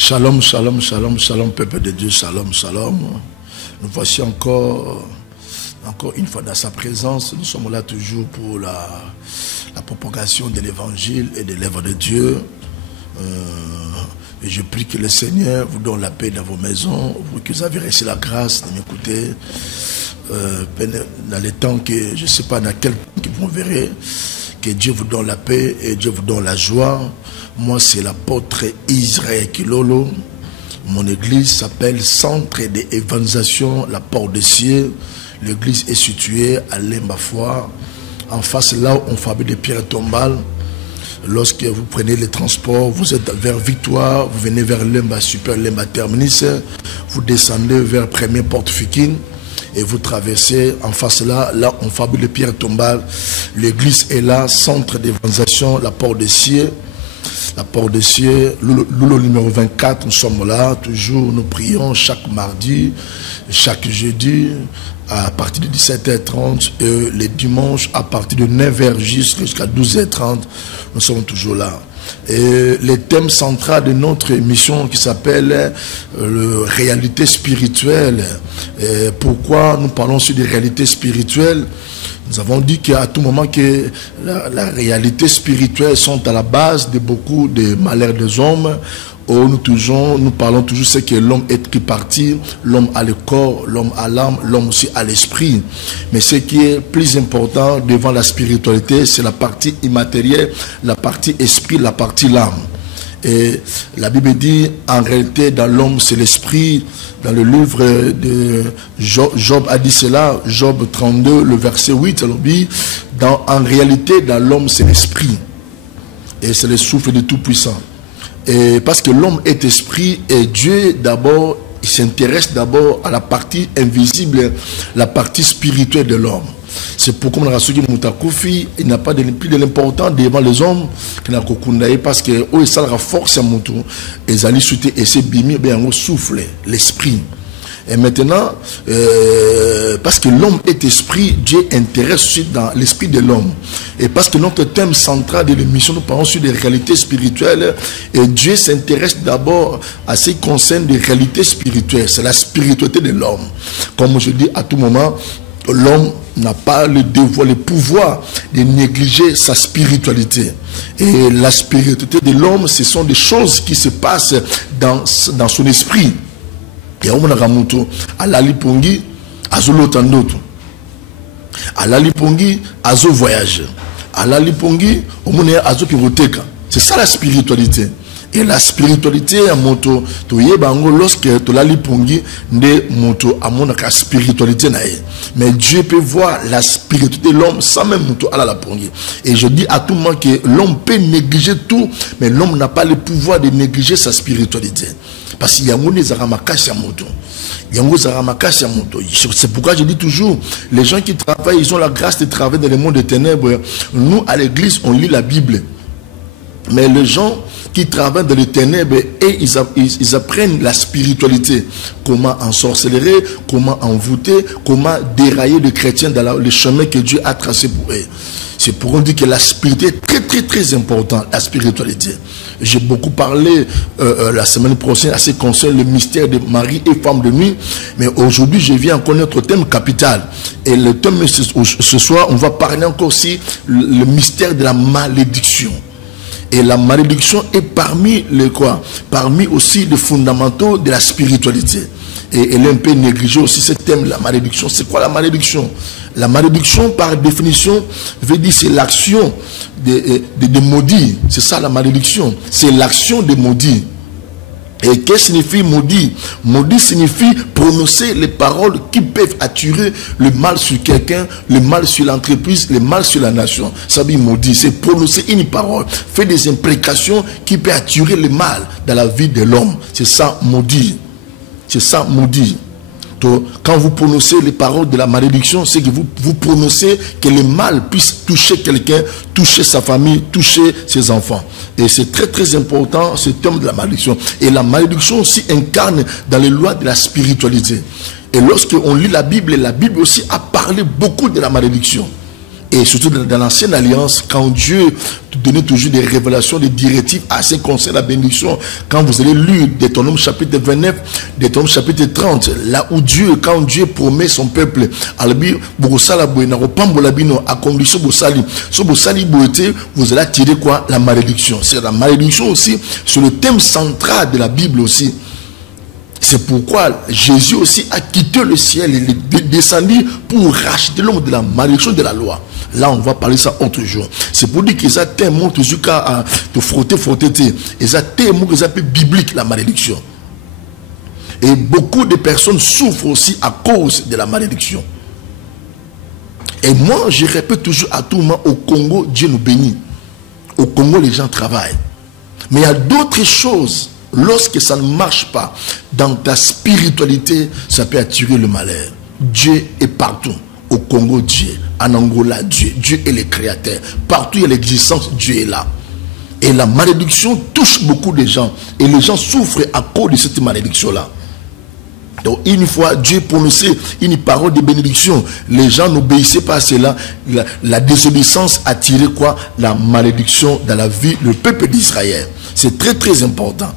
Shalom, shalom, shalom, shalom, peuple de Dieu, shalom, shalom. Nous voici encore une fois dans sa présence. Nous sommes là toujours pour la propagation de l'évangile et de l'œuvre de Dieu. Et je prie que le Seigneur vous donne la paix dans vos maisons, vous que vous avez reçu la grâce de m'écouter. Dans les temps que je ne sais pas dans quel temps que vous verrez, que Dieu vous donne la paix et Dieu vous donne la joie. Moi, c'est l'apôtre Israël Kilolo. Mon église s'appelle Centre d'évangélisation La Porte des Cieux. L'église est située à Lembafoire, en face là où on fabrique des pierres tombales. Lorsque vous prenez les transports, vous êtes vers Victoire, vous venez vers Lemba Super, Lemba Terminus, vous descendez vers Première Porte Fikine et vous traversez en face là on fabrique des pierres tombales. L'église est là, Centre d'évangélisation La Porte des Cieux. La Porte des Cieux, Loulou numéro 24, nous sommes là, toujours nous prions chaque mardi, chaque jeudi, à partir de 17h30 et les dimanches à partir de 9h jusqu'à 12h30, nous sommes toujours là. Et le thème central de notre émission qui s'appelle réalité spirituelle. Et pourquoi nous parlons sur des réalités spirituelles? Nous avons dit qu'à tout moment que la réalité spirituelle sont à la base de beaucoup de malheurs des hommes. Nous parlons toujours ce que l'homme est tripartite, l'homme a le corps, l'homme a l'âme, l'homme aussi a l'esprit. Mais ce qui est plus important devant la spiritualité, c'est la partie immatérielle, la partie esprit, la partie l'âme. Et la Bible dit, en réalité, dans l'homme, c'est l'esprit. Dans le livre de Job a dit cela, Job 32, le verset 8, elle dit, en réalité, dans l'homme, c'est l'esprit. Et c'est le souffle de Tout-Puissant. Et parce que l'homme est esprit, et Dieu, d'abord, il s'intéresse d'abord à la partie invisible, la partie spirituelle de l'homme. C'est pourquoi il n'a pas plus de l'importance devant les hommes parce que eux, ça leur force à mon tour. Ils allaient souhaiter et c'est bimi, bien souffle, l'esprit. Et maintenant, parce que l'homme est esprit, Dieu intéresse aussi dans l'esprit de l'homme. Et parce que notre thème central de l'émission, nous parlons sur des réalités spirituelles. Et Dieu s'intéresse d'abord à ce qui concerne des réalités spirituelles. C'est la spiritualité de l'homme. Comme je dis à tout moment, l'homme n'a pas le devoir, le pouvoir de négliger sa spiritualité. Et la spiritualité de l'homme, ce sont des choses qui se passent dans son esprit. Et on a ramonto à la lipongi, à zolotandoto. À la lipongi, à zo voyage. À la lipongi, on a zo piroteka. C'est ça la spiritualité. Et la spiritualité à moto, to yebango lorsque to la lipongi ne moto à mon spiritualité nae. Mais Dieu peut voir la spiritualité de l'homme sans même moto à la pongi. Et je dis à tout le monde que l'homme peut négliger tout, mais l'homme n'a pas le pouvoir de négliger sa spiritualité. Parce qu'il y a c'est pourquoi je dis toujours, les gens qui travaillent, ils ont la grâce de travailler dans le monde des ténèbres. Nous, à l'église, on lit la Bible. Mais les gens qui travaillent dans les ténèbres, et ils apprennent la spiritualité. Comment ensorceler, comment envoûter, comment dérailler les chrétiens dans le chemin que Dieu a tracé pour eux. C'est pour on dit que la spiritualité est très très très importante, la spiritualité. J'ai beaucoup parlé la semaine prochaine à ce qui concerne le mystère de Marie et femme de nuit. Mais aujourd'hui, je viens encore notre thème capital. Et le thème ce soir, on va parler encore aussi le mystère de la malédiction. Et la malédiction est parmi les quoi? Parmi aussi les fondamentaux de la spiritualité. Et elle est un peu négligée aussi ce thème, la malédiction. C'est quoi la malédiction? La malédiction, par définition, veut dire c'est l'action de maudit. C'est ça la malédiction. C'est l'action de maudit. Et qu'est-ce que signifie maudit? Maudit signifie prononcer les paroles qui peuvent attirer le mal sur quelqu'un, le mal sur l'entreprise, le mal sur la nation. Ça veut dire maudit, c'est prononcer une parole, faire des imprécations qui peuvent attirer le mal dans la vie de l'homme. C'est ça maudit. C'est ça maudit. Donc, quand vous prononcez les paroles de la malédiction, c'est que vous prononcez que le mal puisse toucher quelqu'un, toucher sa famille, toucher ses enfants. Et c'est très très important ce thème de la malédiction. Et la malédiction aussi incarne dans les lois de la spiritualité. Et lorsqu'on lit la Bible aussi a parlé beaucoup de la malédiction. Et surtout dans l'ancienne alliance, quand Dieu donnait toujours des révélations, des directives à ce qui concerne la bénédiction, quand vous allez lire Deutéronome chapitre 29, Deutéronome chapitre 30, là où Dieu, quand Dieu promet son peuple, à condition vous allez tirer quoi? La malédiction. C'est la malédiction aussi, sur le thème central de la Bible aussi. C'est pourquoi Jésus aussi a quitté le ciel et est descendu pour racheter l'homme de la malédiction de la loi. Là, on va parler ça autre jour. C'est pour dire qu'ils ont tellement jusqu'à te frotter. Ils ont tellement qu'ils appellent biblique la malédiction. Et beaucoup de personnes souffrent aussi à cause de la malédiction. Et moi, je répète toujours à tout moment, au Congo, Dieu nous bénit. Au Congo, les gens travaillent. Mais il y a d'autres choses. Lorsque ça ne marche pas dans ta spiritualité, ça peut attirer le malheur. Dieu est partout. Au Congo, Dieu. En Angola, Dieu. Dieu est le créateur. Partout il y a l'existence, Dieu est là. Et la malédiction touche beaucoup de gens. Et les gens souffrent à cause de cette malédiction-là. Donc une fois Dieu prononçait une parole de bénédiction, les gens n'obéissaient pas à cela. La désobéissance a tiré quoi? La malédiction dans la vie du peuple d'Israël. C'est très très important.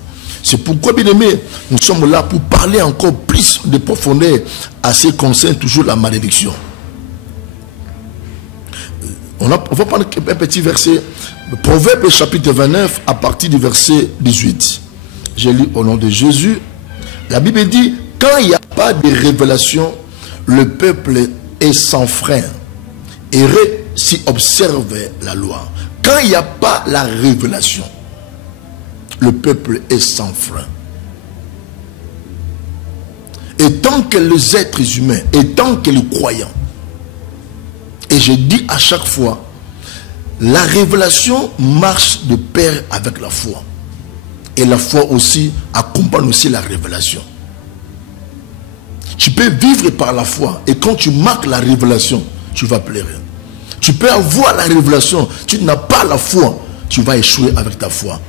C'est pourquoi, bien aimé, nous sommes là pour parler encore plus de profondeur à ce qui concerne toujours la malédiction. On va prendre un petit verset, Proverbe chapitre 29 à partir du verset 18. J'ai lu au nom de Jésus. La Bible dit, quand il n'y a pas de révélation, le peuple est sans frein et s'y observe la loi. Quand il n'y a pas la révélation, le peuple est sans frein. Et tant que les êtres humains, et tant que les croyants, et je dis à chaque fois, la révélation marche de pair avec la foi. Et la foi aussi accompagne aussi la révélation. Tu peux vivre par la foi, et quand tu marques la révélation, tu vas pleurer. Tu peux avoir la révélation, tu n'as pas la foi, tu vas échouer avec ta foi.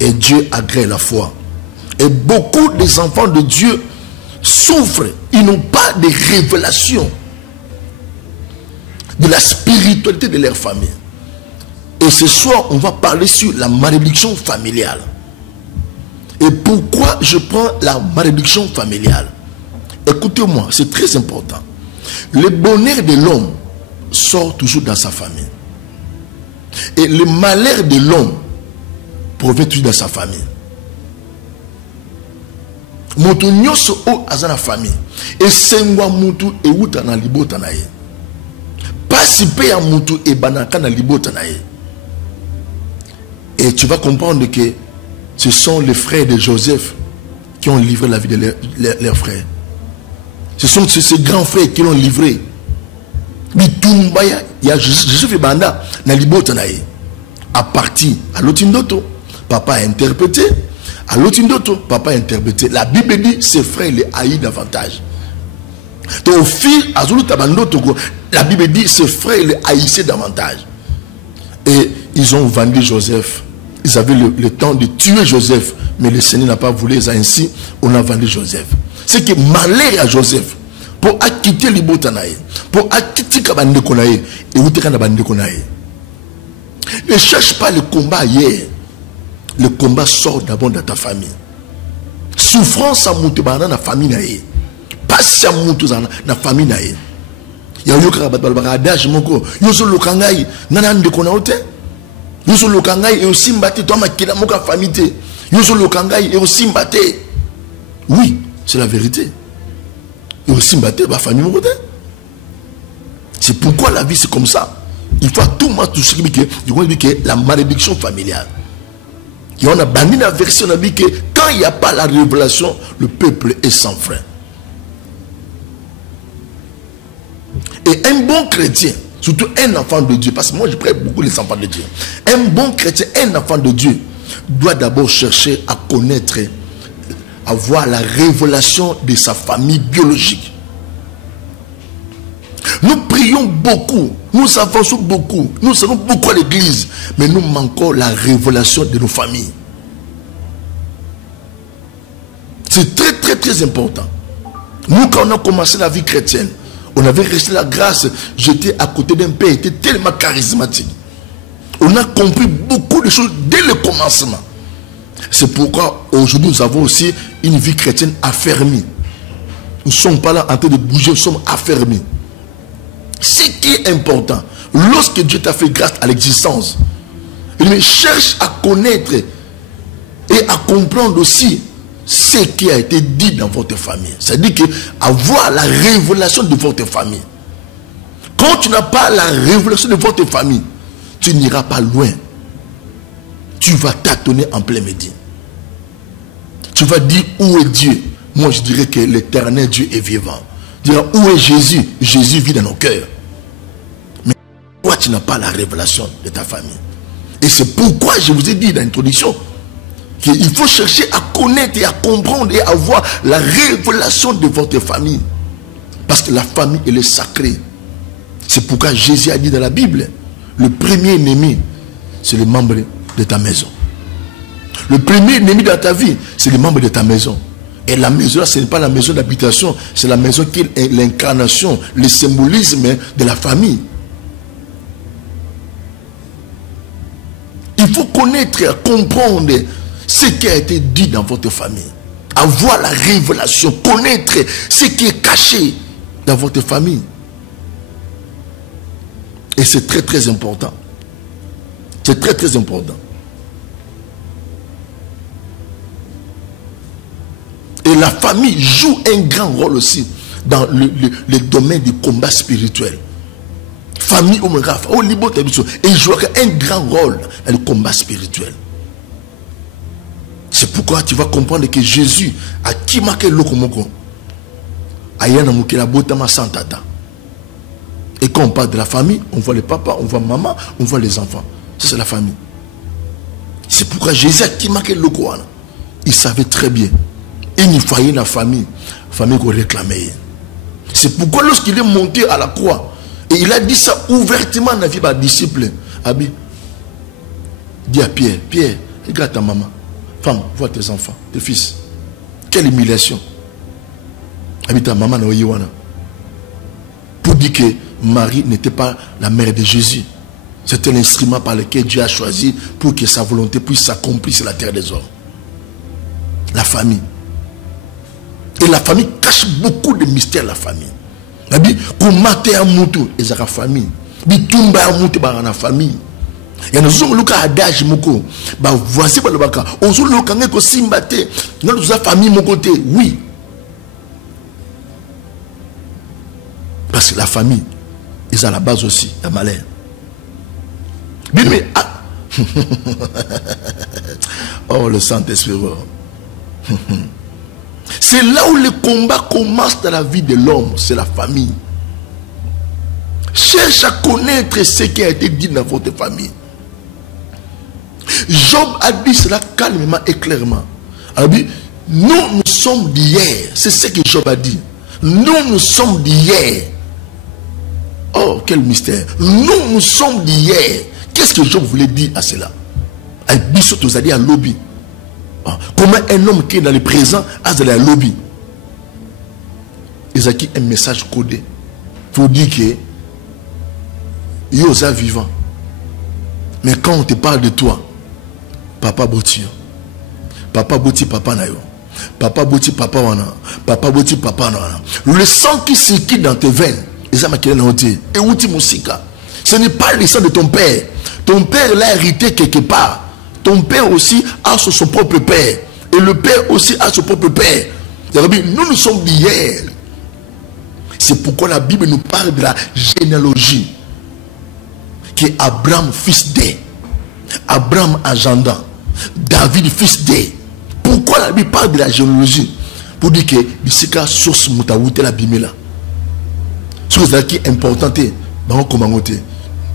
Et Dieu agrée la foi. Et beaucoup des enfants de Dieu souffrent. Ils n'ont pas de révélation de la spiritualité de leur famille. Et ce soir, on va parler sur la malédiction familiale. Et pourquoi je prends la malédiction familiale? Écoutez-moi, c'est très important. Le bonheur de l'homme sort toujours dans sa famille. Et le malheur de l'homme provient toujours dans sa famille. Mutu nyoso o azana famille. Et sengwa mutu e uta na libota na ye. Pasi pe ya mutu e banaka na libota na ye. Et tu vas comprendre que ce sont les frères de Joseph qui ont livré la vie de leurs frères. Ce sont ces grands frères qui l'ont livré. Bitumba ya Joseph et Banda na libota na ye. À partir à l'Otindoto. Papa a interprété. À l'Otindoto, papa a interprété. La Bible dit ses frères les haïssent davantage. Donc au fil, la Bible dit ses frères les haïssaient davantage. Et ils ont vendu Joseph. Ils avaient le temps de tuer Joseph. Mais le Seigneur n'a pas voulu. Ainsi, on a vendu Joseph. C'est que malheur à Joseph. Pour acquitter les botanaïs. Pour acquitter les konaïs. Et où ne cherche pas le combat hier. Le combat sort d'abord dans ta famille. Souffrance à monter dans la famille. Pas à monter dans la famille. Il y a eu un adage. Yoso lokangai. Nanan de konaote. Yoso lokangai et aussi mbaté. Toi ma kila moka famille. Yoso lokangai et aussi mbaté. Oui, c'est la vérité. Et aussi mbaté, ma famille mokote. C'est pourquoi la vie c'est comme ça. Il faut tout toucher que la malédiction familiale. Et on a banni la version, on a dit que quand il n'y a pas la révélation, le peuple est sans frein. Et un bon chrétien, surtout un enfant de Dieu, parce que moi je prête beaucoup les enfants de Dieu. Un bon chrétien, un enfant de Dieu, doit d'abord chercher à connaître, à voir la révélation de sa famille biologique. Nous prions beaucoup, nous avançons beaucoup, nous savons beaucoup à l'église, mais nous manquons la révélation de nos familles. C'est très très très important. Nous, quand on a commencé la vie chrétienne, On avait reçu la grâce. J'étais à côté d'un père, il était tellement charismatique. On a compris beaucoup de choses dès le commencement. C'est pourquoi aujourd'hui nous avons aussi une vie chrétienne affermie. Nous ne sommes pas là en train de bouger, nous sommes affermis. Ce qui est important, lorsque Dieu t'a fait grâce à l'existence, il cherche à connaître et à comprendre aussi ce qui a été dit dans votre famille. C'est-à-dire qu'avoir la révélation de votre famille. Quand tu n'as pas la révélation de votre famille, tu n'iras pas loin. Tu vas tâtonner en plein midi. Tu vas dire où est Dieu? Moi je dirais que l'éternel Dieu est vivant. Tu diras où est Jésus? Jésus vit dans nos cœurs. Mais toi tu n'as pas la révélation de ta famille. Et c'est pourquoi je vous ai dit dans l'introduction qu'il faut chercher à connaître et à comprendre et à voir la révélation de votre famille. Parce que la famille, elle est sacrée. C'est pourquoi Jésus a dit dans la Bible, le premier ennemi, c'est le membre de ta maison. Le premier ennemi dans ta vie, c'est le membre de ta maison. Et la maison, ce n'est pas la maison d'habitation, c'est la maison qui est l'incarnation, le symbolisme de la famille. Il faut connaître, comprendre ce qui a été dit dans votre famille. Avoir la révélation, connaître ce qui est caché dans votre famille. Et c'est très très important. C'est très très important. Et la famille joue un grand rôle aussi dans le domaine du combat spirituel. Famille au Liban, et joue un grand rôle dans le combat spirituel. C'est pourquoi tu vas comprendre que Jésus a qui marqué le komoko. Ayana mukela botama santata. Et quand on parle de la famille, on voit le papa, on voit maman, on voit les enfants. Ça c'est la famille. C'est pourquoi Jésus a qui marqué le koana. Il savait très bien. Il n'y fallait la famille qu'on réclamait. C'est pourquoi lorsqu'il est monté à la croix, et il a dit ça ouvertement dans la vie de disciple. Abi, dis à Pierre, Pierre, regarde ta maman. Femme, vois tes enfants, tes fils. Quelle humiliation. Abi, ta maman n'a pas. Pour dire que Marie n'était pas la mère de Jésus. C'était l'instrument par lequel Dieu a choisi pour que sa volonté puisse s'accomplir sur la terre des hommes. La famille. Et la famille cache beaucoup de mystères, la famille. Comment tu as moutou et la famille. Bitumba a moutou par la famille. Et nous sommes le adage moko. Voici le baka. On se le kangé ko simbate. Notre famille mon côté, oui. Parce que la famille est à la base aussi, la malheur. Mais oh le Saint-Esprit. C'est là où le combat commence dans la vie de l'homme, c'est la famille. Cherche à connaître ce qui a été dit dans votre famille. Job a dit cela calmement et clairement. Alors, nous sommes d'hier. C'est ce que Job a dit. Nous sommes d'hier. Oh, quel mystère. Nous sommes d'hier. Qu'est-ce que Job voulait dire à cela? À lobby. Comment un homme qui est dans le présent a de la lobby? Il y a un message codé pour dire que Yosa vivant. Mais quand on te parle de toi, papa boti, papa boti, papa nayo, papa boti, papa wana, papa boti, papa wana. Le sang qui circule dans tes veines, et outi musika. Ce n'est pas le sang de ton père. Ton père l'a hérité quelque part. Ton père aussi a son propre père. Et le père aussi a son propre père. Nous sommes d'hier. C'est pourquoi la Bible nous parle de la généalogie. Qui est Abraham, fils d'É. Abraham, agenda. David, fils d'É. Pourquoi la Bible parle de la généalogie? Pour dire que Bissika source moutaoute la bimela. Chose qui est importante.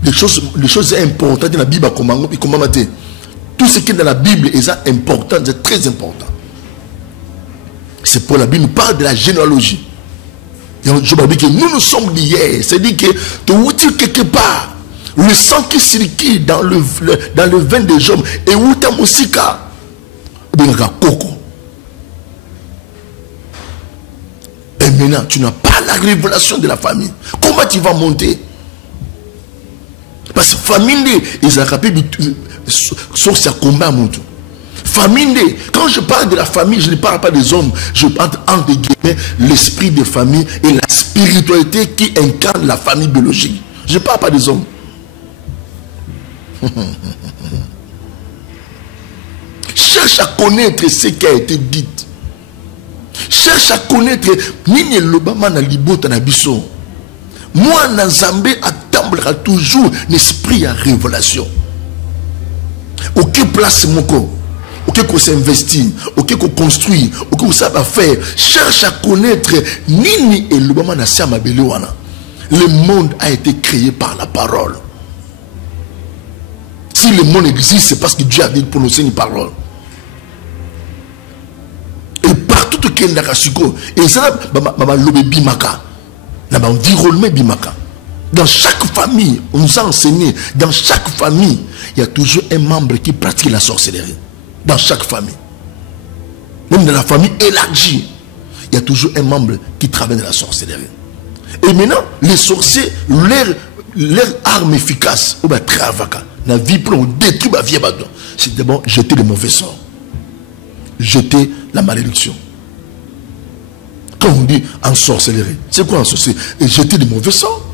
Les choses importantes dans la Bible, tout ce qui est dans la Bible est important, c'est très important. C'est pour la Bible nous parle de la généalogie. Et je me dis que nous sommes d'hier. C'est-à-dire que tu es quelque part. Le sang qui circule dans le vein des hommes. Et où tu as musika. Un maintenant, tu n'as pas la révélation de la famille. Comment tu vas monter? Parce que famille, ils ont rappelé sur sa combat. Famille, quand je parle de la famille, je ne parle pas des hommes. Je parle entre guillemets l'esprit de famille et la spiritualité qui incarne la famille biologique. Je ne parle pas des hommes. Cherche à connaître ce qui a été dit. Cherche à connaître Nini Lobama na libota na biso. Moi na Zambé attendra toujours l'esprit à révélation. Ok place moko. Ok qu'on s'investit, ok qu'on construit, ok qu'on sait faire. Cherche à connaître Nini et Lobama na Siama Belewana. Le monde a été créé par la parole. Si le monde existe, c'est parce que Dieu a dit pour nous une parole. Et partout où il y a et ça, dans chaque famille, on nous a enseigné, dans chaque famille, il y a toujours un membre qui pratique la sorcellerie. Dans chaque famille. Même dans la famille élargie, il y a toujours un membre qui travaille dans la sorcellerie. Et maintenant, les sorciers, leur arme efficace, la vie pour détruire la vie, c'est d'abord jeter les mauvais sorts. Jeter la malédiction. Quand on dit en sorcellerie, c'est quoi en sorcellerie? Jeter des mauvais sorts.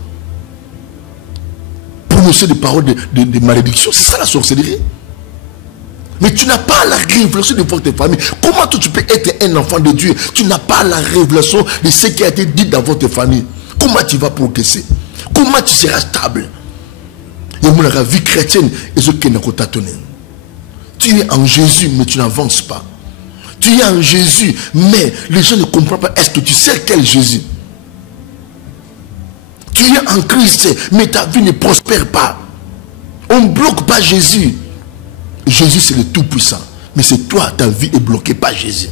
Prononcer des paroles de malédiction, c'est ça la sorcellerie. Mais tu n'as pas la révélation de votre famille. Comment tu peux être un enfant de Dieu? Tu n'as pas la révélation de ce qui a été dit dans votre famille. Comment tu vas progresser? Comment tu seras stable? Et mon la vie chrétienne est ce qui n'a pas t'attendre. Tu es en Jésus, mais tu n'avances pas. Tu es en Jésus, mais les gens ne comprennent pas. Est-ce que tu sais quel Jésus? Tu es en Christ, mais ta vie ne prospère pas. On ne bloque pas Jésus. Jésus, c'est le Tout-Puissant. Mais c'est toi, ta vie est bloquée par Jésus.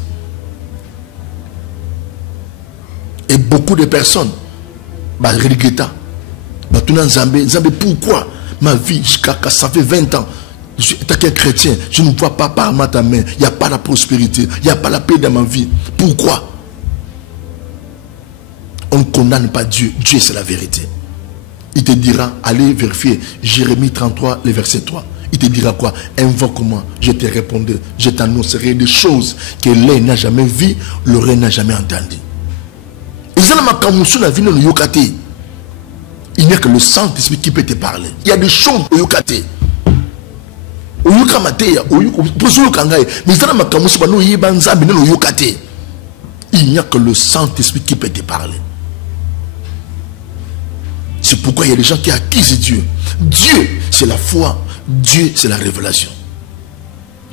Et beaucoup de personnes, Zambé, pourquoi ma vie, ça fait 20 ans, je suis un chrétien, je ne vois pas par ta main, il n'y a pas la prospérité, il n'y a pas la paix dans ma vie. Pourquoi? On ne condamne pas Dieu. Dieu, c'est la vérité. Il te dira, allez vérifier Jérémie 33, le verset 3. Il te dira quoi? Invoque-moi, je te répondrai, je t'annoncerai des choses que l'œil n'a jamais vues, l'oreille n'a jamais entendues. Il n'y a que le Saint-Esprit qui peut te parler. Il y a des choses au Yokate. Il n'y a que le Saint-Esprit qui peut te parler. C'est pourquoi il y a des gens qui acquisent Dieu. Dieu, c'est la foi. Dieu, c'est la révélation.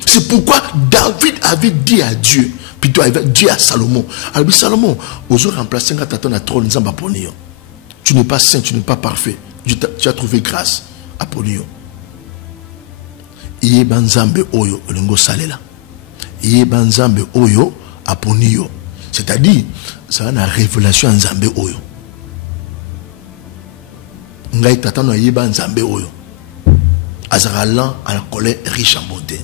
C'est pourquoi David avait dit à Dieu, plutôt Dieu à Salomon. Alors Salomon, aujourd'hui remplacer un tata na trône nzamba ponio. Tu n'es pas saint, tu n'es pas parfait. Tu as trouvé grâce à ponio. Iye banzambe oyo olingo salela. Iye banzambe oyo a ponio. C'est-à-dire, ça a une révélation en Zambé oyo. Ngai tata no iye banzambe oyo. Azaralan à la colère riche en beauté.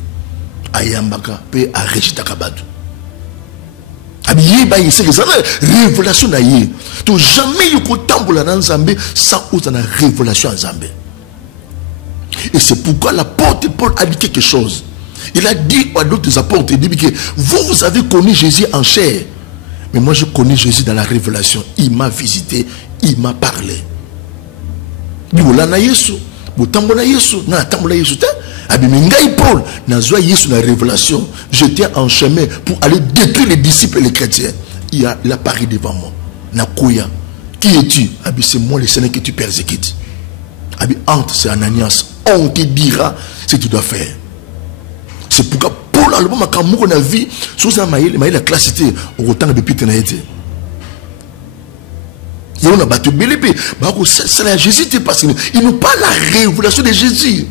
Ayambaka pe a rejita kabatu. Abiye c'est la révélation naïe. Tu jamais yoko tambola dans Zambé sans autre révélation en Zambé. Et c'est pourquoi l'apôtre Paul a dit quelque chose. Il a dit à d'autres apôtres, il dit que vous avez connu Jésus en chair. Mais moi je connais Jésus dans la révélation. Il m'a visité, il m'a parlé. Paul la révélation. J'étais en chemin pour aller détruire les disciples et les chrétiens. Il a apparu devant moi. Nakoya, qui es-tu? C'est moi le Seigneur que tu persécutes. Entre c'est Ananias. On te dira ce que tu dois faire. C'est pourquoi Paul a le moment quand on a vu sous ça la classité au autant de pépites n'a été. Et on a battu Bélébé. C'est la Jésus parce qu'il nous parle la révélation de Jésus.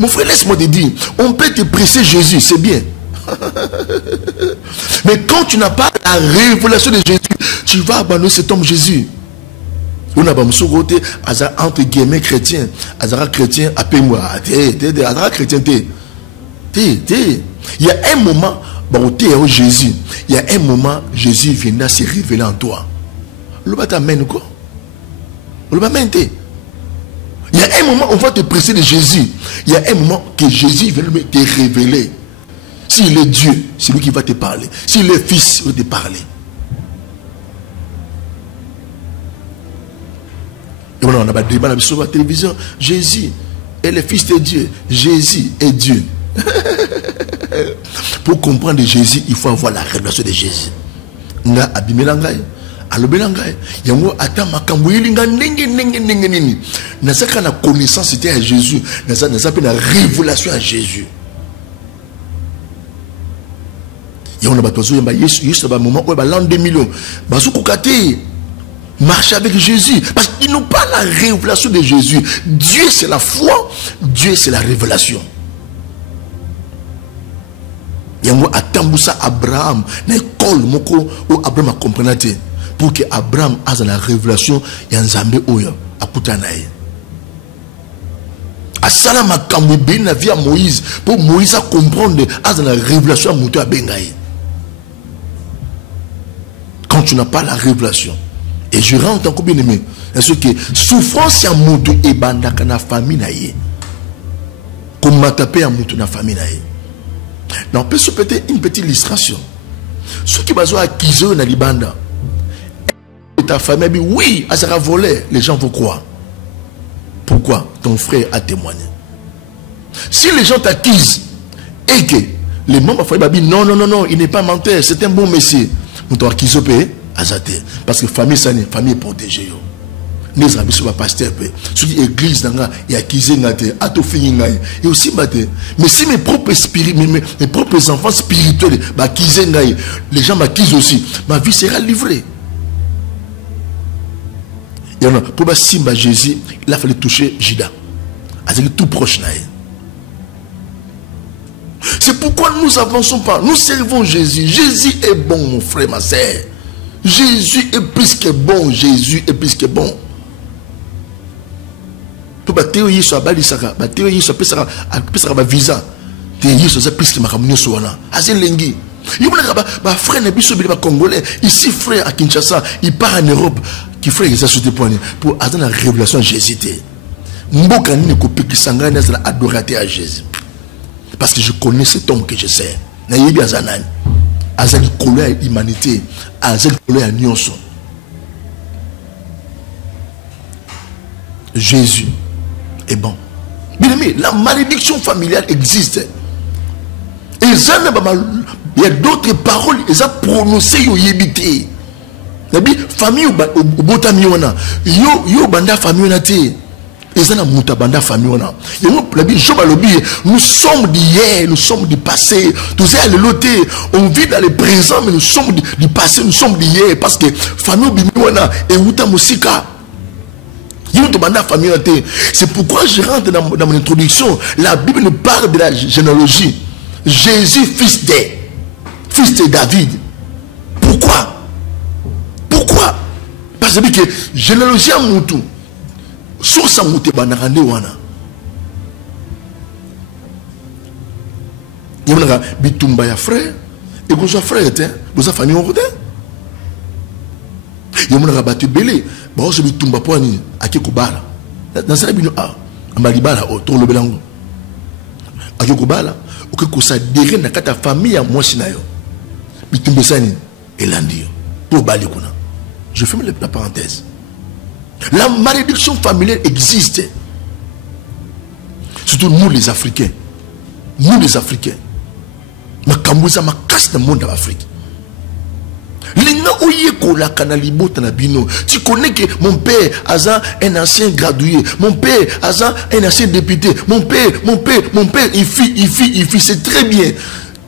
Mon frère, laisse-moi te dire, on peut te presser Jésus, c'est bien. Mais quand tu n'as pas la révélation de Jésus, tu vas abandonner cet homme Jésus. On a côté entre guillemets chrétien, Azara chrétien, appelle-moi, Azara chrétien, il y a un moment, Jésus, il y a un moment, Jésus viendra se révéler en toi. le bas t'amène quoi? Le bas mène. Il y a un moment on va te presser de Jésus. Il y a un moment que Jésus va te révéler. S'il est Dieu, c'est lui qui va te parler. S'il est Fils, il va te parler. Et voilà, on a des débats sur la télévision. Jésus est le Fils de Dieu. Jésus est Dieu. Pour comprendre Jésus, il faut avoir la révélation de Jésus. Nga abimelangai, alobelangai. Yango atama kambuilinga nenge. Nasaka na connaissance c'était à Jésus. Nasaka na révélation à Jésus. Et on a besoin yamba Yesu ba moment où ba l'an 2000 basu kokate marcher avec Jésus parce qu'ils n'ont pas la révélation de Jésus. Dieu c'est la foi, Dieu c'est la révélation. Yango atambusa Abraham na école moko où Abraham a compris pour que Abraham ait la révélation ya Nzambe oyo akutana ye. Asala makambo be na vie à Moïse pour Moïse à comprendre ait la révélation à mutu abengaye. Quand tu n'as pas la révélation, et je rentre encore bien aimé, est-ce que souffrance ya mutu et bandaka na famille na ye, comme matape ya mutu na famille na ye. Non, peut-être une petite illustration. Ceux qui sont accusés dans Libanda, ta famille dit oui, à sera volé, les gens vont croire. Pourquoi? Ton frère a témoigné. Si les gens t'accusent et que les membres de la famille disent non, il n'est pas menteur, c'est un bon monsieur, nous t'avons accusé parce que famille, c'est une famille protégée. Nous avons sur le pasteur, sur l'église, il y a accusé, et aussi, mais si mes propres enfants spirituels, les gens m'accusent aussi, ma vie sera livrée. Pour Simba Jésus, il a fallu toucher Judas. C'est tout proche. C'est pourquoi nous n'avançons pas. Nous servons Jésus. Jésus est bon, mon frère, ma soeur. Jésus est plus que bon. Jésus est plus que bon. Pour battre Yesu à Balisaka, battre Yesu à visa. Yesu c'est plus que ma communion soana. Assez lengi. Il y a frère n'est congolais ici frère à Kinshasa, il part en Europe qui frère les associés pour attendre la révélation de Jésus. Mboka ni kopi qui sangana la adorateur à Jésus. Parce que je connais cet homme que je sais. Na yebi azanani. Azali kolé à l'humanité, azali kolé à nyonso. Jésus est bon. Bien aimé, la malédiction familiale existe. Et il y a d'autres paroles, ils ont prononcé yo yebité. Nabi famille au botami wana, yo banda famille wana te. Ils ont muta banda famille wana. Nous sommes d'hier, nous sommes du passé. Tous les lotés, on vit dans le présent, mais nous sommes du passé, nous sommes d'hier parce que famille wana et uta musika. C'est pourquoi je rentre dans mon introduction. La Bible nous parle de la généalogie. Jésus, fils de David. Pourquoi? Parce que généalogie a moutou. Source a mouté banarande wana. Il y a bitumba ya frère. Et vous avez frère, vous avez famille en route. Il y a battu belé. Bon, je bitumba poani à Kekubala. Dans cette bino a Malibala au tour le belango. À Kekubala. Que ça déraine dans ta famille à moi sinayo. Bitumbe sani elandi pour balikuna. Je ferme la parenthèse. La malédiction familiale existe. Surtout nous les Africains. Nous les Africains. Ma kambuza ma casse dans le monde d'Afrique. Tu connais que mon père a un ancien gradué, mon père a un ancien député, mon père, il fit, c'est très bien.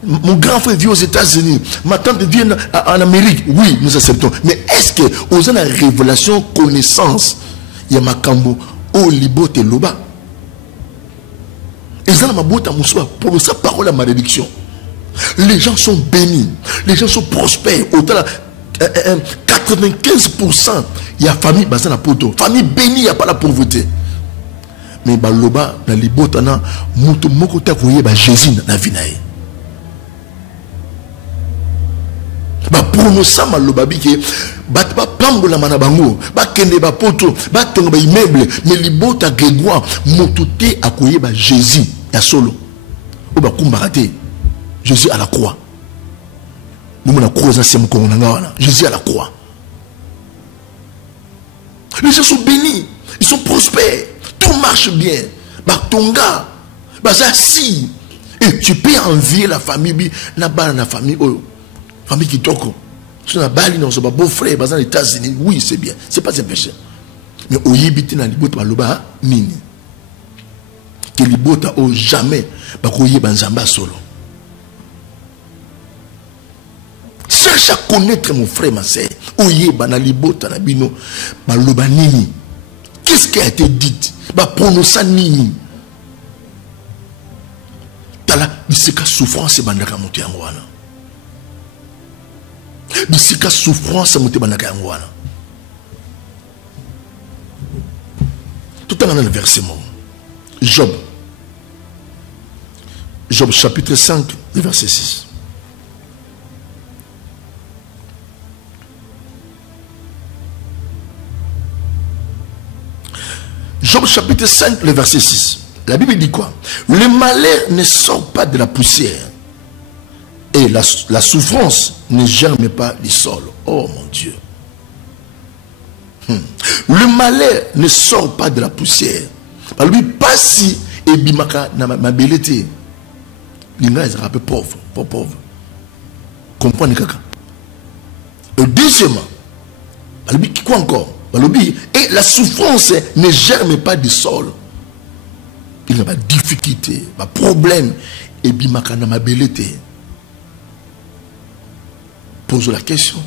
Mon grand frère vit aux États-Unis, ma tante vit en Amérique. Oui, nous acceptons. Mais est-ce que aux la révélation, connaissance, il y a Makambo, au Libote Loba, ils ont ma botte à Moussoua pour sa parole à malédiction. Les gens sont bénis, les gens sont prospères. Autant 95%, il y a famille basée dans la poto. Famille bénie, il n'y a pas la pauvreté. Mais Baloba, dans les botana, Moutou Mokota, vous voyez, Jésus dans la vie. ba prononcer maloba bike ba pambola mana bango ba kende ba poto ba tonga ba immeuble mais libota Grégoire mototé akoye ba Jésus ya solo o ba kumbarate Jésus à la croix. Nous on a croisé c'est mon Jésus à la croix. Les gens sont bénis, ils sont prospères, tout marche bien. Bah tonga, bah si. Et tu peux envier la famille, la famille, famille qui toko. Tu n'as pas dans son beau-frère, dans les États-Unis, oui c'est bien, c'est pas un péché. Mais au yibiti na libota baloba nini. Que libota au jamais, bah koye banzamba solo. Cherche à connaître mon frère, ma soeur. Oye, banalibota na bino, baloba nini. Qu'est-ce qui a été dit? Ba prononcer nini. Tala, bisika souffrance bandaka monte yangoana. Bisika souffrance monte bandaka yangoana. Tout en le verset mon. Job. Job chapitre 5, le verset 6. Job chapitre 5, le verset 6. La Bible dit quoi? Le malheur ne sort pas de la poussière. Et la souffrance ne germe pas du sol. Oh mon Dieu. Le malheur ne sort pas de la poussière. Lui, pas si et bimaka na ma belleté. L'inga est un peu pauvre. Pauvre. Comprenez kaka. Et deuxièmement, lui, quoi encore? Et la souffrance ne germe pas du sol. Il n'y a pas de difficulté, pas de problème. Et bimakana ma belleté. Pose la question.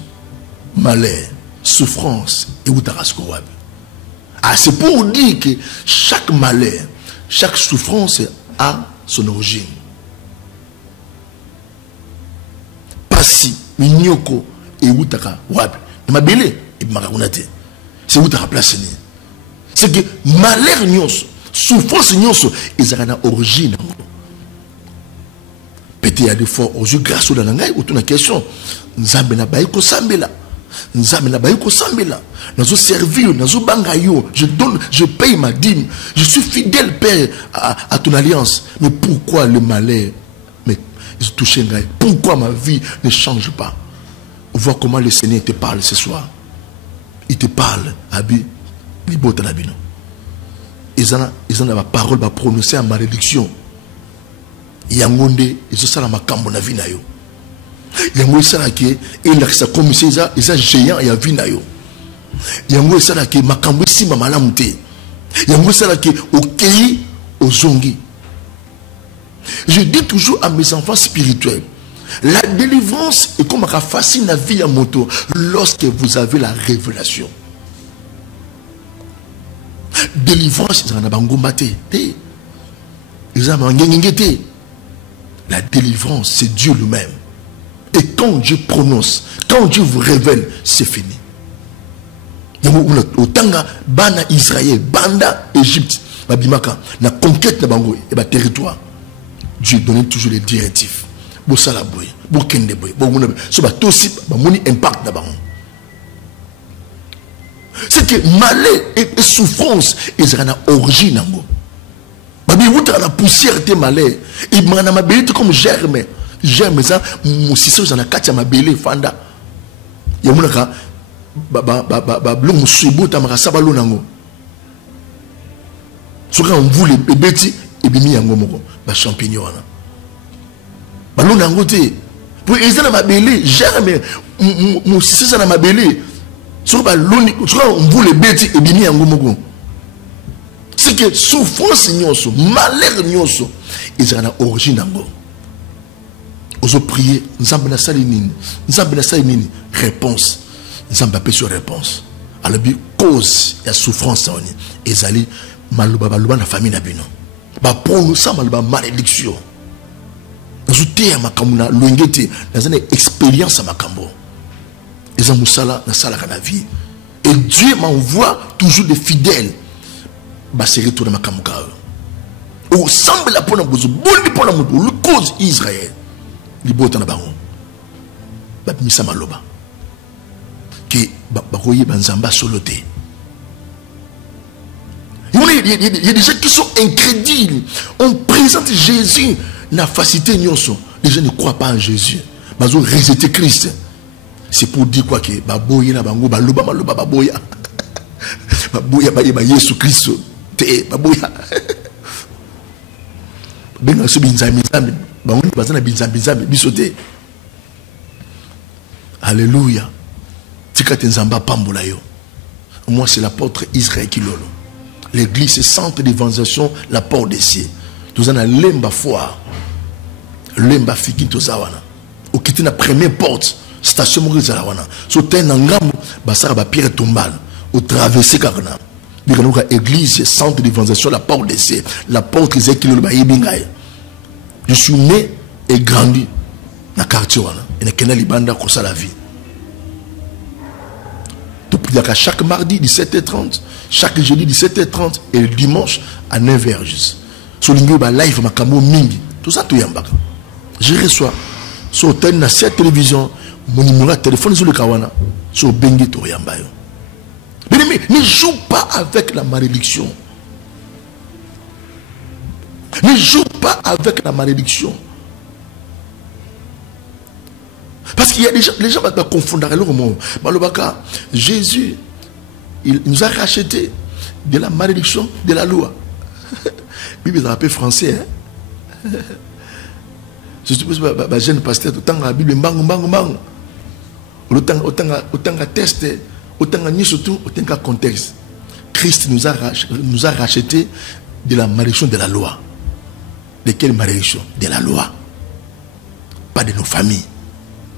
Malheur, souffrance et outarasko wab. Ah, c'est pour dire que chaque malheur, chaque souffrance a son origine. Pasi, minyoko et outaka wab. Ma belé et bimakakunate. C'est où tu as placé. C'est que malheur nyonso, souffrance nyonso, ils ont une origine. Peut-être il y a des fois, aujourd'hui, grâce au Langai, ou toute la question, nous avons baïko sambela. Nous avons baïko sambela. Nous avons servi, nous avons bangayo. Je donne, je paye ma dîme. Je suis fidèle, Père, à ton alliance. Mais pourquoi le malheur mais ils ont touché Ngaï? Pourquoi ma vie ne change pas? Voir comment le Seigneur te parle ce soir. Il te parle, Abi, Libota Labino. Ils ont la parole va prononcer en malédiction. Yangonde, ils ont ça la makambo na vie na yo. Yango ça la qui il a ça comme c'est ça, ils ont géant et a vie na yo. Yango ça la qui makambo si mama la monté. Yango ça la qui au kei au zongi. Je dis toujours à mes enfants spirituels, la délivrance est comme un facile la vie à moto lorsque vous avez la révélation. Délivrance, ils en ont batté. Ils en ont gagné. La délivrance, c'est Dieu lui-même. Et quand Dieu prononce, quand Dieu vous révèle, c'est fini. Au Tanga, Bana Israël, Banda Égypte, la conquête de Bango et le territoire, Dieu donne toujours les directives. Bosala boy, bokende boy, so ba tosi ba moni impact d'abord. C'est que malheur et souffrance ils ont une origine nango. Ba bi wuta la poussière te malheur, et mana mabelite comme germe. Germe ça musisi za na kati ya mabele fanda. Ya munaka ba blong musubo ta maka sabalo nango. Soka on voulait beti et bimi yango moko ba champignon na. Ballon d'angoté pour ils ont ma belé jamais mon si ça na ma belé sur ballon sur on voulait bêti et bini angomoko c'est que souffrance nyonso malheur nyonso ils ont une origine ango oso prier nzambe na salinini réponse nzambe apé sur réponse alors bi cause ya souffrance oni ezali maluba na famille na bino ba pour ça maluba malédiction. Ajouter à ma kamuna l'ongete dans une expérience à ma kambo. Et ça musala na sala kana vie. Et Dieu m'envoie toujours des fidèles. Ba se retourner ma kamuka. Au semble la pona bozo bondi pona mutu le cause Israël. Libota na bango. babimisa maloba que bakoye banzamba soloté. Il y a des gens qui sont incrédules. On présente Jésus na facilité nyonso. Les gens ne croient pas en Jésus. Ils ont rejeté Christ. C'est pour dire quoi que baboye na bango baloba maloba baboya. Baboya ba Yesu Christ. Te baboya. Benga so binzambi zambi. Bango bazana binzambi zambi bisote. Alléluia. Tika tenzamba pambola yo. Moi c'est l'apôtre Israël qui lolo. L'église, c'est centre d'évangélisation, la porte des cieux. Nous avons lemba foire. Lemba fiki tozawana. Au quitter la première porte, station Morizalawana. Sauter dans l'angambo, basara ba pierre tombale. Au traverser Karna. Nous église, c'est centre d'évangélisation, la porte des cieux. La porte des cieux, je suis né et grandi dans le quartier. Et dans le Libanda, comme ça la vie. Chaque mardi 17h30, chaque jeudi 17h30 et le dimanche à 9h juste. Sur le live makamo mingi. Tout ça tout yambaka. Je reçois sur cette télévision mon numéro de téléphone sur le kawana sur bengi to yambayo. Mais ne joue pas avec la malédiction. Ne joue pas avec la malédiction. Parce qu'il y a des gens, les gens vont confondre le moment. Jésus, il nous a racheté de la malédiction de la loi. Bible est un peu français. Hein? Je suppose que les jeunes pasteurs, autant la Bible, autant la test, autant la surtout, autant le contexte. Christ nous a racheté de la malédiction de la loi. De quelle malédiction? De la loi. Pas de nos familles.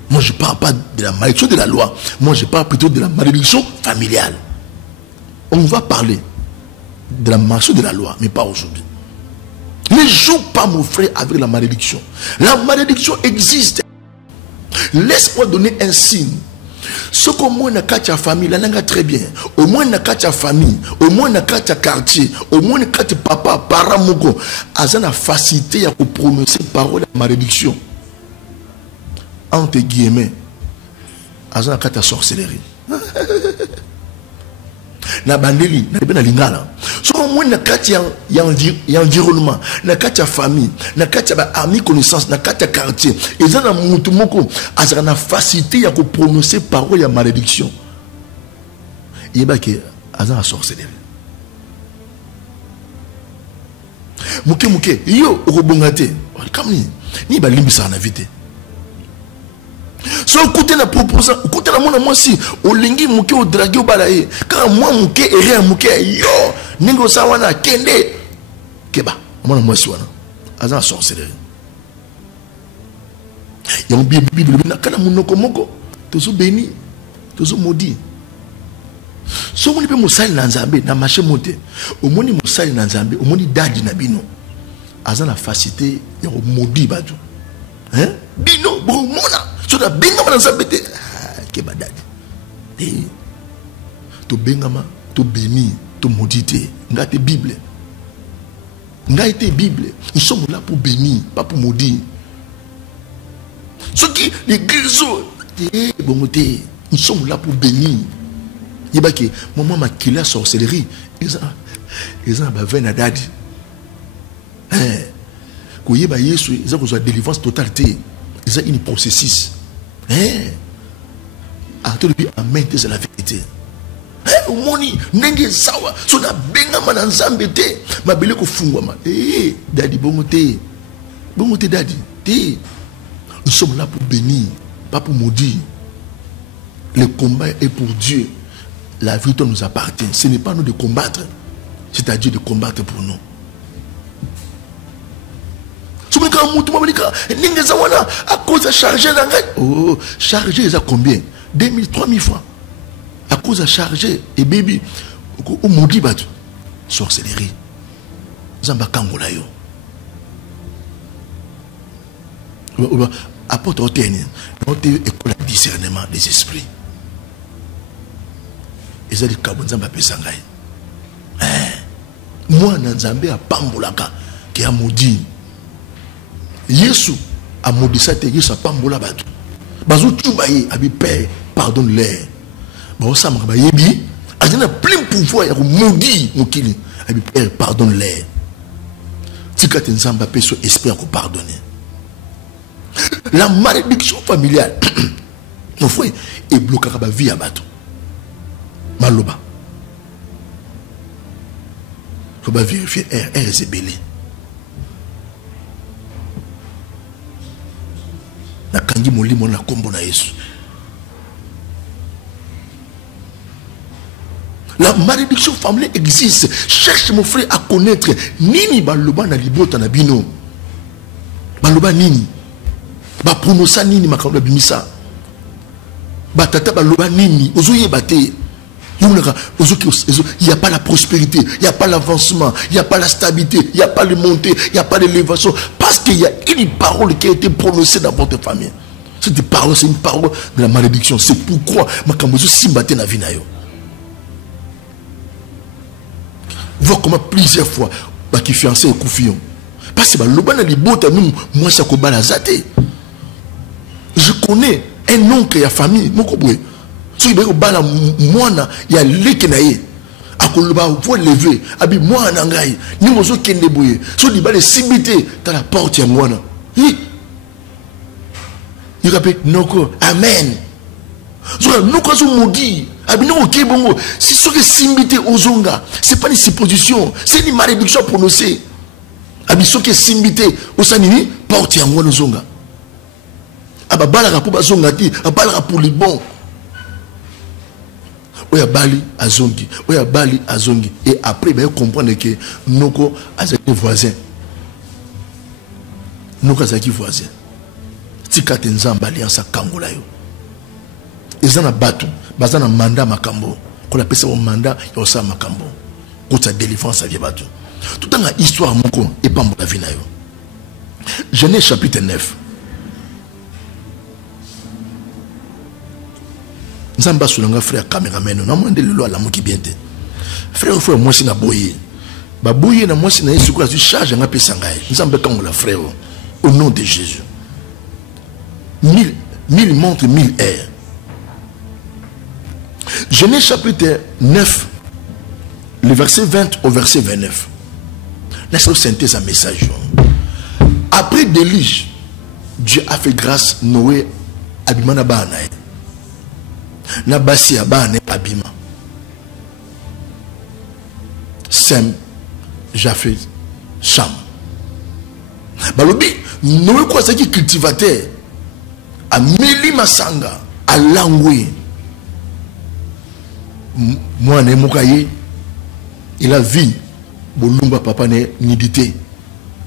Moi, je ne parle pas de la malédiction de la loi. Moi, je parle plutôt de la malédiction familiale. On va parler de la malédiction de la loi, mais pas aujourd'hui. Ne joue pas, mon frère, avec la malédiction. La malédiction existe. Laisse-moi donner un signe. Ce qu'au moins n'a qu'à ta famille, la langue très bien. Au moins n'a qu'à ta famille, au moins n'a qu'à ta quartier, au moins n'a qu'à ta papa, parents, mogo. Azan a facilité à prononcer parole de malédiction. Entre guillemets, Azan a ta sorcellerie. Na bandeli, na bena lingala. So au moins na kati ya environnement, na kati ya famille, na kati ya amis connaissance, na kati ya quartier. Et ça na mutu moko, Azan na facilité ya ko prononcer parole ya malédiction. Yeba ke Azan a sorcellerie. Muke yo okobongate. Comme ni ba limbisa na vite. So écoutez la proposition, écoutez la mona moi si au lingi muke au draguer au balaye. Quand moi muke et rien muke yo ningo sawana kende keba. Mona moi si wana. Azan sorcellerie. Ya Bible na kana munoko moko tozo béni, tozo maudit. So moni pe mosali na Nzambe na marché monté. Au moni mosali na Nzambe, au moni dadi na bino. Azan la facilité ya maudit batu. Hein? Bino bo mona so da bengama na Nzambe te keba dadi. To bengama, to béni, to mauditer. Ngate Bible. Ngate Bible. Nous sommes là pour bénir, pas pour maudire. Ce qui l'église nous sommes là pour bénir. Il y a que maman m'a killé la sorcellerie. Ils ont besoin d'adi. Quand il y a Yesu, ils ont besoin de délivrance totalité. Ils ont une processus. Depuis amen, c'est la vérité. Moni nenge sawa so na benga mana Nzambe te mabele ko fungwa ma dadi bongote dadi te. Nous sommes là pour bénir, pas pour maudire. Le combat est pour Dieu. La victoire nous appartient. Ce n'est pas nous de combattre, c'est à Dieu de combattre pour nous. À cause de charger la règle. Oh, charger, ça combien? 2000, 3000 francs. À cause de charger, et baby, au maudit battu. Sorcellerie. Zamba kangola yo. Apôtre Oteni, notre école de discernement des esprits. Et ça dit Kabonzamba Pesangai. Moi, Nzambe a Pambolaka qui a maudit. Yesu a maudit ça, Yesu a Pambola Batu. Bazo Tchoubaye, abi père, pardonne-les. Bah, ça m'a yebi, a plein pouvoir, il y a maudit, Moukili. Abi père, pardonne-les. Tika Tenzamba peut son esprit à pardonner. La malédiction familiale, mon frère, est bloquée à la vie à bateau. Maloba. Il faut vérifier, elle est belée. Na kangi moli mona kombo na Yesu. La malédiction familiale existe. Cherche mon frère à connaître nini baloba na libota na bino. Baloba nini. Ba pronosa nini makambo bimisa. Ba tata baloba nini. Ozoye bate. Il n'y a pas la prospérité, il n'y a pas l'avancement, il n'y a pas la stabilité, il n'y a pas de montée, il n'y a pas d'élévation. Parce qu'il y a une parole qui a été prononcée dans votre famille. Cette parole, c'est une parole de la malédiction. C'est pourquoi je suis battu dans la vie. Voir comment plusieurs fois, qui fiancé et koufion. Parce que moi, je connais un oncle et une famille. Si vous avez un il y a l'ékenaïe. À Koloba, vous lever. Abi moi en angaï. Ni mozo kende boye. Si vous avez simité dans la porte ya moi. Il rappelle noko. Amen. Si nous avons maudit. Abi non ok bongo. Si ce que simité aux zonga, c'est pas une supposition, c'est une malédiction prononcée. Abi ce que simité au sanini porte ya moi no zonga. Aba balara pour bazonga ti, balara pour les bons. Oya bali azongi, oya bali azongi, et après ben comprendre que noko azaki voisin, noko azaki voisin. Tika tenzamba alliance kangola yo. Ezana batu, bazana mandat makambo, qu'on appelle ça un mandat yosa makambo. Kota délivrance à batu. Tout dans la histoire moko et pas mon vie na yo. Genèse chapitre 9. Nzamba sulanga frère cameraman na mwende lelo ala moki biente frère moi si na boye ba boye na moi si na Yesu ko azu charge nga pesa ngai nzamba kangola frère au nom de Jésus. 1000 montres 1000 airs. Genèse chapitre 9 le verset 20 au verset 29. Laisse-nous synthèse un message. Après déluge, Dieu a fait grâce Noé abimana bana. Na basi abane abima. Sem Jafet Cham. Balobi Noé quoi ça qui cultivateur a meli masanga a langwe. Moi ne mokaye il a vu bolumba papa ne nidité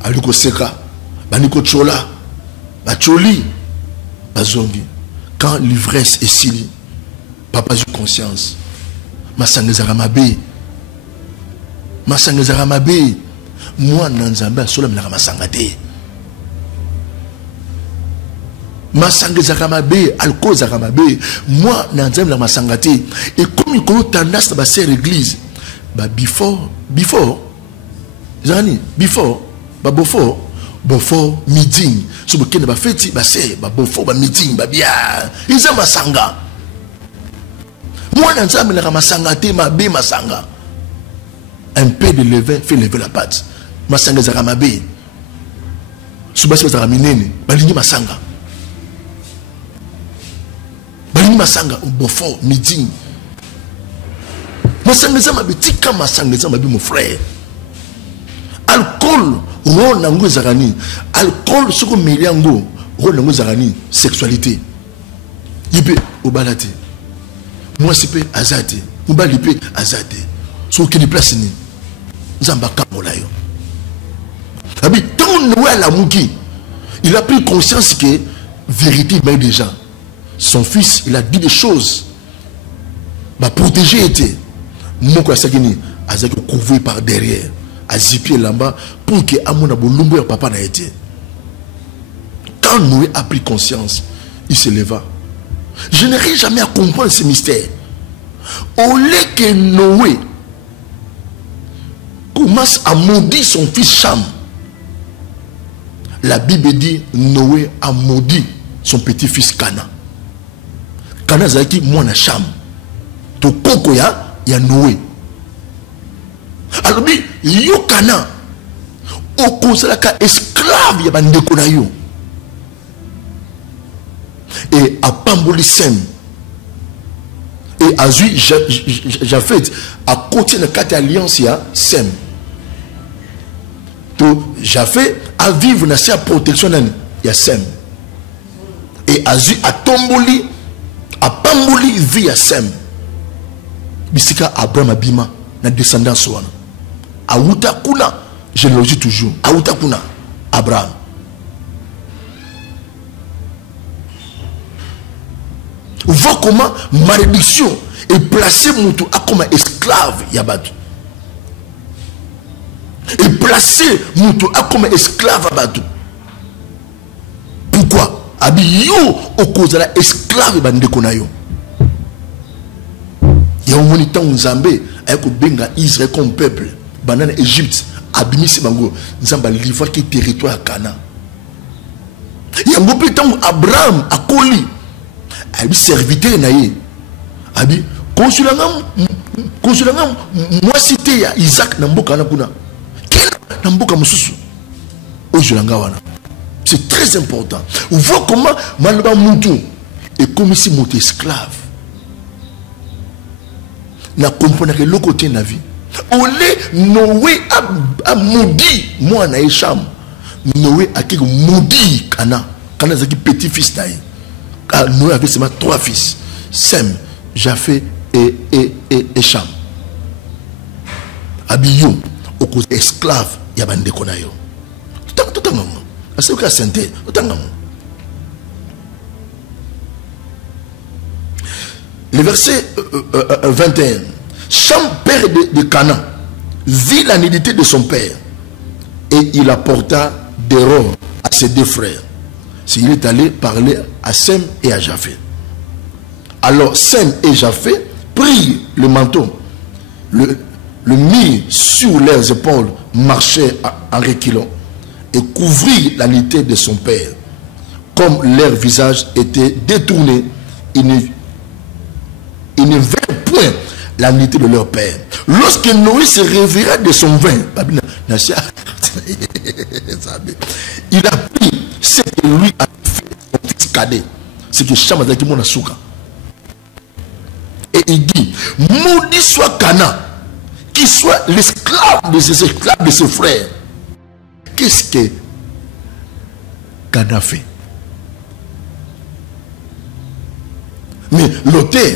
aliko seka baniko chola ba choli bazongi quand l'ivresse est sili. Papa j'ai conscience. Masangezara mabe. Masangezara mabe. Moi nanzamba sola mina masangate. Masangezara mabe, alcool zara mabe. Moi nanzamba masangate. Et comme il connaît tendance à faire l'église, bah before, Zani, before meeting. So bokene ba feti ba se ba before ba meeting ba bien. Ils ont masanga. Moi, masanga. Un peu de levain fait lever la pâte. Masanga zaramabe. Subasi zaraminene. Balini masanga. Balini masanga. Bofo, meeting. Masanga zamabe. Tika masanga zamabe, mon frère. Alcool. Ron nango zarani. Alcool, ce qu'on meliango. Ron nango zarani. Sexualité. Ybe, obalate. Moi c'est peu azate, mba lipe azate. So qui place ni. Nzamba kamola yo. Abi tant Noé la muki, il a pris conscience que vérité mais déjà. Son fils, il a dit des choses. Ba protéger était. Moko asakini azaki couvert par derrière, azipier là-bas pour que amona bolumbo papa na été. Quand Noé a pris conscience, il se leva. Je n'arrive jamais à comprendre ce mystère. Au lieu que Noé commence à maudire son fils Cham, la Bible dit Noé a maudit son petit-fils Cana. Kana zaki mwana Cham. To koko ya Noé. Alors bi yo Kana okozalaka esclave ya bandeko na yo. Et à Pamboli Sem. Et à Zui Japhet à côté de quatre alliances ya Sem. To Japhet à vivre dans sa protection ya Sem. Et à Zui à Tomboli à Pamboli via Sem. Bisika Abraham Abima na descendance wana. A Utakuna, je le dis toujours. A Utakuna Abraham. Voir comment malédiction est placée comme esclave Yabadou. Et placer Moutou comme esclave Abadou. Pourquoi? Abi yo au cause de la esclave Bandekonayo. Il y a un moment où Nzambé avec Benga Israël comme peuple, banane Égypte, abimisi bango, Nzamba livre qui territoire à Cana. Il y a un moment où Abraham a collé. Abi serviteur naïe. Abi consulangam moi cité ya Isaac Namboka nakuna. Quel Namboka mususu. Ojulanga. C'est très important. Vous voyez comment Malba Moutou est comme si mon esclave. Na comprendre que le côté de la vie. Olé Noé a maudit moi na Cham. Noé a quelque maudit Kana. Kana zaki petit fils naïe. Noé avait seulement 3 fils. Sem, Japhet et Cham. Abiyo, au cause esclave, il y a bande de konayo. Tout le monde. C'est le cas santé. Tout le monde. Le verset 21. Cham, père de Canaan, vit la nudité de son père et il apporta des robes à ses 2 frères. Il est allé parler à Sem et à Japhet. Alors Sem et Japhet prirent le manteau, le mirent sur leurs épaules, marchaient en reculant et couvrirent la nudité de son père. Comme leur visage était détourné, ils ne verrent point la nudité de leur père. Lorsque Noé se réveilla de son vin, il a pris ce que lui a fait son fils cadet. C'est que Cham a dit mon asuka. Et il dit, maudit soit Cana, qui soit l'esclave de ses esclaves, de ses frères. Qu'est-ce que Cana fait? Mais l'auteur,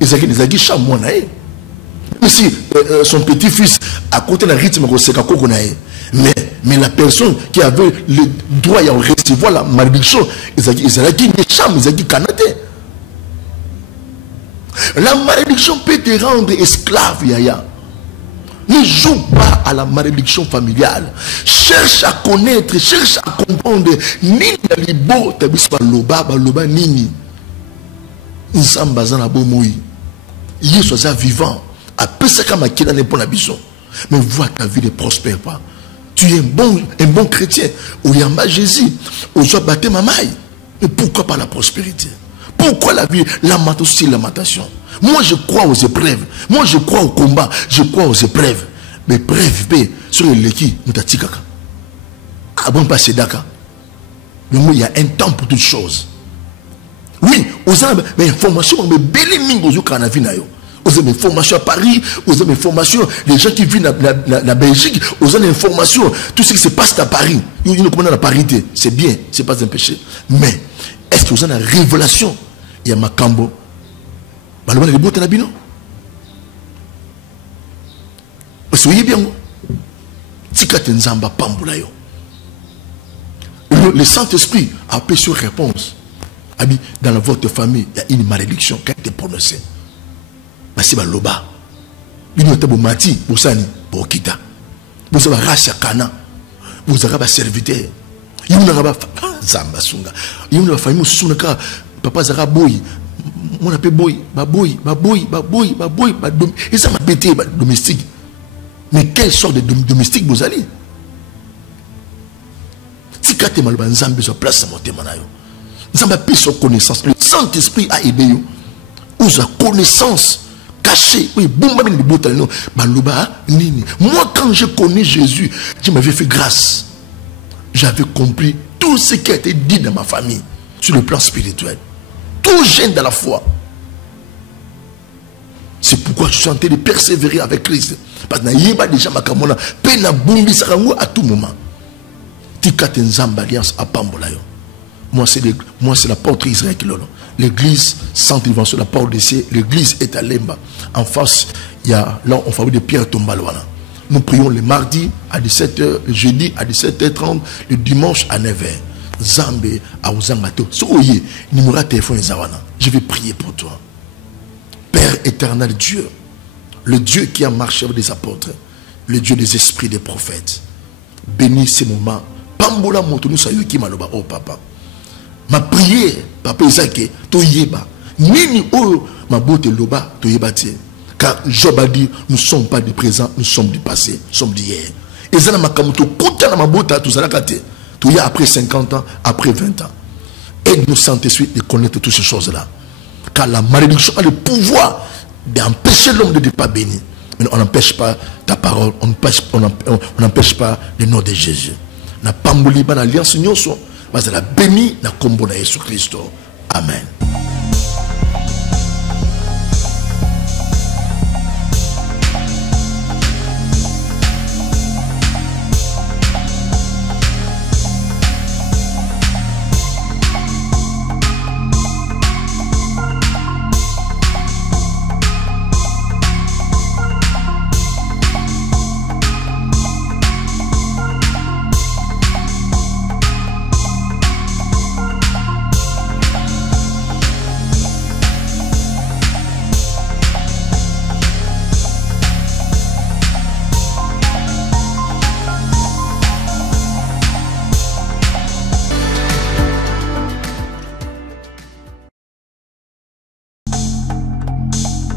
il a dit Cham monae. Mais si son petit-fils à côté d'un rythme mais la personne qui avait le droit à recevoir la malédiction, ils ont dit Cham, ils ont dit Canadé. La malédiction peut te rendre esclave, Yaya. Ne joue pas à la malédiction familiale. Cherche à connaître, cherche à comprendre. Nini libo tabisba loba nini. Nsambazana bomoi. Yesu est vivant. Après ça, comme qui n'est pas la vision. Mais vois ta vie ne prospère pas. Tu es un bon chrétien. Où il y a Jésus. Où tu as battu ma maille. Mais pourquoi pas la prospérité? Pourquoi la vie, lamentation, lamentation? Moi je crois aux épreuves. Moi je crois au combat. Je crois aux épreuves. Mais épreuves, sur le leki, nous t'atikaka. Ah bon, pas c'est d'accord. Mais moi, il y a un temps pour toutes choses. Oui, aux hommes, mais information, mais belle mine aux yeux qu'on a vu naïo. Aux hommes, information à Paris, aux hommes, information, les gens qui vivent la Belgique, aux hommes, information, tout ce qui se passe à Paris. Ils nous commandent la parité. C'est bien, c'est pas un péché. Mais, est-ce que vous avez une révélation? Il y a Makambo. Balobana les bottes à la bino. Soyez bien. Tikate Nzamba Pambulayo. Le Saint-Esprit a appelé sur réponse. Dans votre famille, il y a une malédiction qui a été prononcée. C'est Baloba. Vous avez un mati, vous avez un kita. Vous avez un race à Kana. Vous avez un serviteur. Vous avez un Zamba Sunga. Vous avez un famille Sunaka. Papa Zara Boy. On appelle Boy. Baboy. Et ça m'a pété domestique. Mais quelle sorte de domestique vous allez? Si quand tu as Nzambe sur place, ça m'a Nzambe a pris son connaissance. Le Saint-Esprit a aidé vous. Où la connaissance cachée. Oui, moi, quand je connais Jésus, Dieu m'avait fait grâce. J'avais compris tout ce qui a été dit dans ma famille sur le plan spirituel. Tout jeune dans la foi. C'est pourquoi je suis en train de persévérer avec Christ. Parce que je n'ai déjà ma camona. Pena bumbi sarango à tout moment. Tikate nzamba alliance à Pambolayo. Moi, c'est la porte Israël qui lolo. L'église Sainte Yvan sur la porte de ciel. L'église est à Lemba. En face, il y a là, on fabrique des pierres tombalwana. Nous prions le mardi à 17h, le jeudi à 17h30, le dimanche à 9h. Zambé à Ozangato. Soye, numéro de téléphone Zawana. Je vais prier pour toi. Père éternel Dieu, le Dieu qui a marché avec des apôtres, le Dieu des esprits des prophètes, bénis ces moments. Pambola motonou sayu ki maloba oh papa. Ma prière, papa Isaac, toyeba. Nini oh ma bote loba toyeba tie. Car Job a dit, nous ne sommes pas du présent, nous sommes du passé, nous sommes d'hier. Et ça ma kamuto kouta na ma bote tout ça la kate. Toya après 50 ans, après 20 ans. Aide-nous Saint-Esprit de connaître toutes ces choses-là. Car la malédiction a le pouvoir d'empêcher l'homme de ne pas bénir. Mais on n'empêche pas ta parole, on n'empêche pas le nom de Jésus. Na pamboli ban alliance nyonso, mais la béni na kombo na Jésus Christ. Amen.